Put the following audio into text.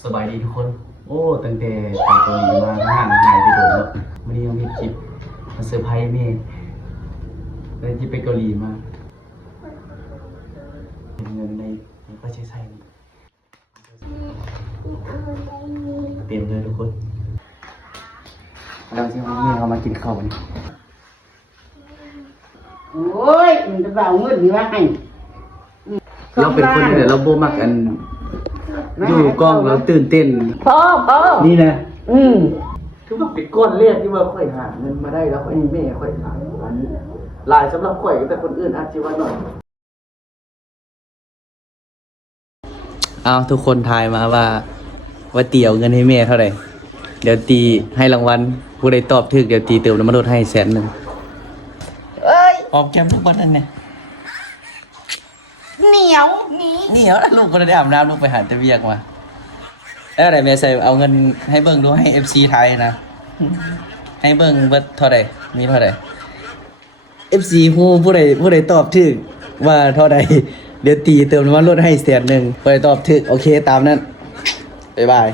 สบายดีทุกคนโอ้ตั้งแต่ไปเกาหลีมาห่างหายไปโดนแล้ววันนี้ยังมีคลิปมาเซอร์ไพรส์แม่ได้ที่ไปเกาหลีมาเป็นเงินในก็ใช้นี่เต็มเลยทุกคนเราจะเอาแม่เขามากินข้าววันนี้ โอ้ยมันจะเอาเงินดีว่าให้ เราเป็นคนที่เราโบมักอันอยู่กล้องเราตื่นเต้น พ่อนี่นะ คือว่าเป็นก้อนแรกที่ว่าค่อยหาเงินมาได้แล้วค่อยแม่ค่อยหาอันนี้หลายสำหรับค่อยแต่คนอื่นอาจจะว่าน้อย เอาทุกคนทายมาว่าตีเอาเงินให้แม่เท่าไหร่เดี๋ยวตีให้รางวัลผู้ใดตอบถูกเดี๋ยวตีเติมน้ำมันรถให้100,000เอ้ย หอมแก้มทุกวันนั่นไง เหนียวนี้ นี่เหรอลูกก็ได้อาบน้ำลูกไปหาตะเวียกมาแล้วอะไรแม่ใส่เอาเงินให้เบิ่งดูให้ FC ไทยนะให้เบิ่งว่าเท่าไหร่มีเท่าไหร่ FC ผู้ใดตอบถูกว่าเท่าไหร่เดี๋ยวตีเติมน้ำมันรถให้100,000ผู้ใดตอบถูกโอเคตามนั้นบ๊ายบาย